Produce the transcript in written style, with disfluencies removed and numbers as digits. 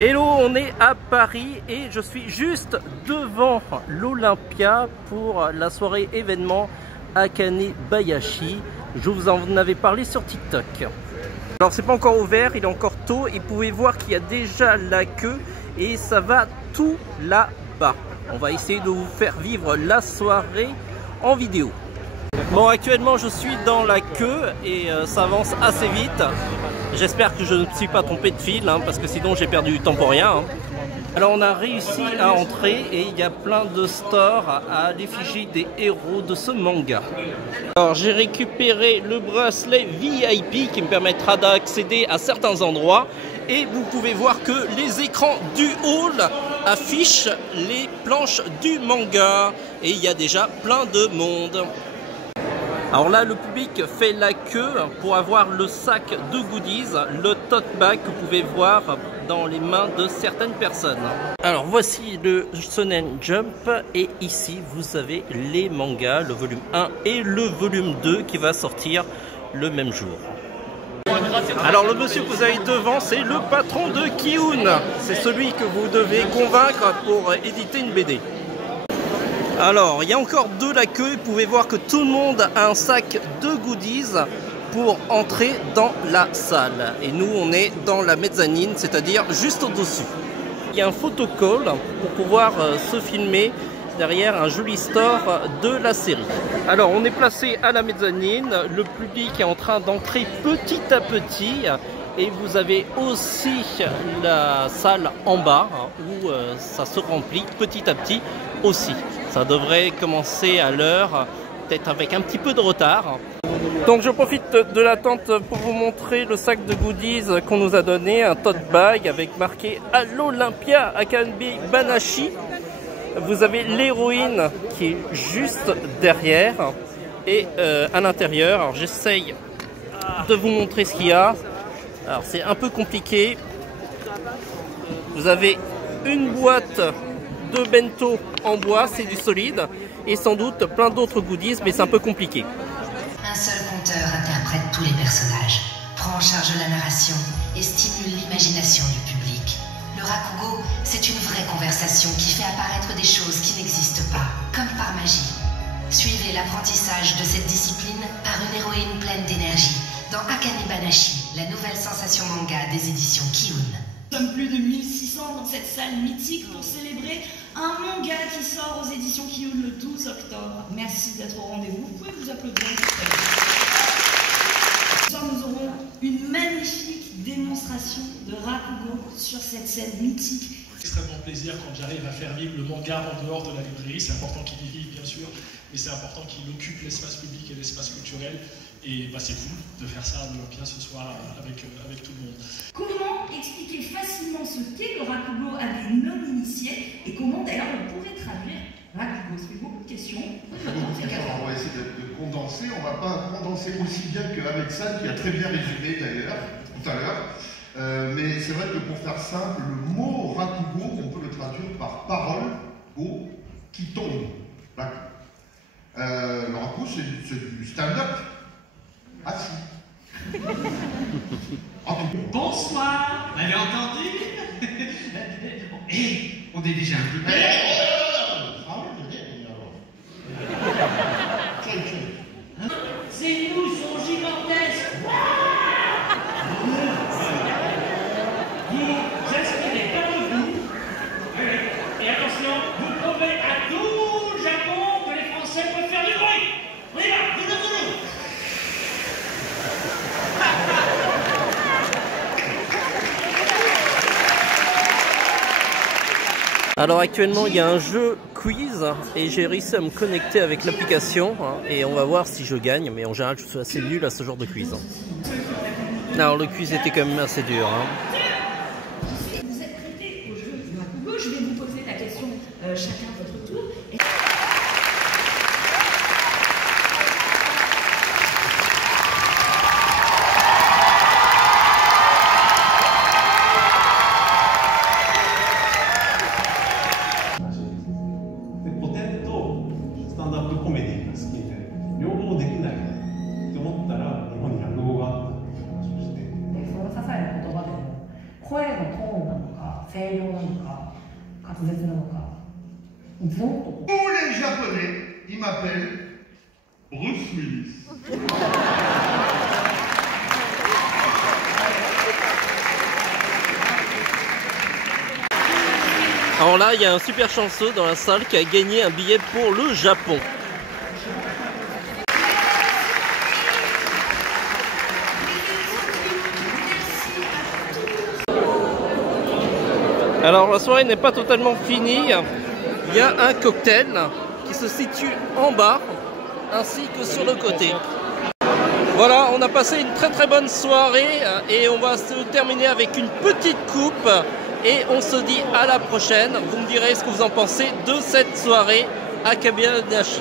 Hello, on est à Paris et je suis juste devant l'Olympia pour la soirée événement Akane Bayashi. Je vous en avais parlé sur TikTok. Alors c'est pas encore ouvert, il est encore tôt et vous pouvez voir qu'il y a déjà la queue et ça va tout là-bas. On va essayer de vous faire vivre la soirée en vidéo. Bon, actuellement je suis dans la queue et ça avance assez vite. J'espère que je ne me suis pas trompé de fil, parce que sinon j'ai perdu du temps pour rien. Alors on a réussi à entrer et il y a plein de stores à l'effigie des héros de ce manga. Alors j'ai récupéré le bracelet VIP qui me permettra d'accéder à certains endroits. Et vous pouvez voir que les écrans du hall affichent les planches du manga. Et il y a déjà plein de monde. Alors là, le public fait la queue pour avoir le sac de goodies, le tote bag que vous pouvez voir dans les mains de certaines personnes. Alors voici le Shonen Jump et ici vous avez les mangas, le volume 1 et le volume 2 qui va sortir le même jour. Alors le monsieur que vous avez devant, c'est le patron de Kiun. C'est celui que vous devez convaincre pour éditer une BD. Alors, il y a encore de la queue, vous pouvez voir que tout le monde a un sac de goodies pour entrer dans la salle. Et nous, on est dans la mezzanine, c'est-à-dire juste au-dessus. Il y a un photocall pour pouvoir se filmer derrière un joli store de la série. Alors, on est placé à la mezzanine, le public est en train d'entrer petit à petit. Et vous avez aussi la salle en bas où ça se remplit petit à petit aussi. Ça devrait commencer à l'heure, peut-être avec un petit peu de retard. Donc je profite de l'attente pour vous montrer le sac de goodies qu'on nous a donné, un tote bag avec marqué à l'Olympia Akane Bayashi. Vous avez l'héroïne qui est juste derrière et à l'intérieur. Alors j'essaye de vous montrer ce qu'il y a. Alors c'est un peu compliqué. Vous avez une boîte de bento en bois, c'est du solide, et sans doute plein d'autres goodies, mais c'est un peu compliqué. Un seul conteur interprète tous les personnages, prend en charge la narration et stimule l'imagination du public. Le rakugo, c'est une vraie conversation qui fait apparaître des choses qui n'existent pas, comme par magie. Suivez l'apprentissage de cette discipline par une héroïne pleine d'énergie dans Akane Bayashi, la nouvelle sensation manga des éditions Kiun. Nous sommes plus de 1600 dans cette salle mythique pour célébrer un manga qui sort aux éditions Kiun le 12 octobre. Merci d'être au rendez-vous. Vous pouvez vous applaudir. Ce soir, nous aurons une magnifique démonstration de rakugo sur cette scène mythique. Extrêmement plaisir quand j'arrive à faire vivre le manga en dehors de la librairie. C'est important qu'il y vive, bien sûr, mais c'est important qu'il occupe l'espace public et l'espace culturel. Et c'est cool de faire ça à l'Olympia ce soir avec tout le monde. Comment expliquer facilement ce qu'est le rakugo à des non-initiés et comment d'ailleurs on pourrait traduire rakugo? Ça fait beaucoup de questions. On va essayer de condenser. On ne va pas condenser aussi bien qu'avec Sam qui a très bien résumé d'ailleurs tout à l'heure. Mais c'est vrai que pour faire simple, le mot rakugo, on peut le traduire par parole go qui tombe. Le rakugo, c'est du stand-up. Ah si. Bonsoir, vous avez entendu? On est déjà un peu... Ces nous sont gigantesques. Vous inspirez par le bout. Et attention, vous prouvez à tout le Japon que les Français peuvent faire du bruit. On y va, vite. Alors actuellement il y a un jeu quiz et j'ai réussi à me connecter avec l'application et on va voir si je gagne, mais en général je suis assez nul à ce genre de quiz. Alors le quiz était quand même assez dur. Vous êtes prêtés au jeu du rakugo. Je vais vous poser la question chacun à votre tour. 声量なのか滑舌なのかずっと Tous les Japonais, ils m'appellent Bruce Willis. Alors là, il y a un super chanceux dans la salle qui a gagné un billet pour le Japon. Alors la soirée n'est pas totalement finie. Il y a un cocktail qui se situe en bas ainsi que sur le côté. Voilà, on a passé une très bonne soirée et on va se terminer avec une petite coupe et on se dit à la prochaine. Vous me direz ce que vous en pensez de cette soirée à Kabianashi.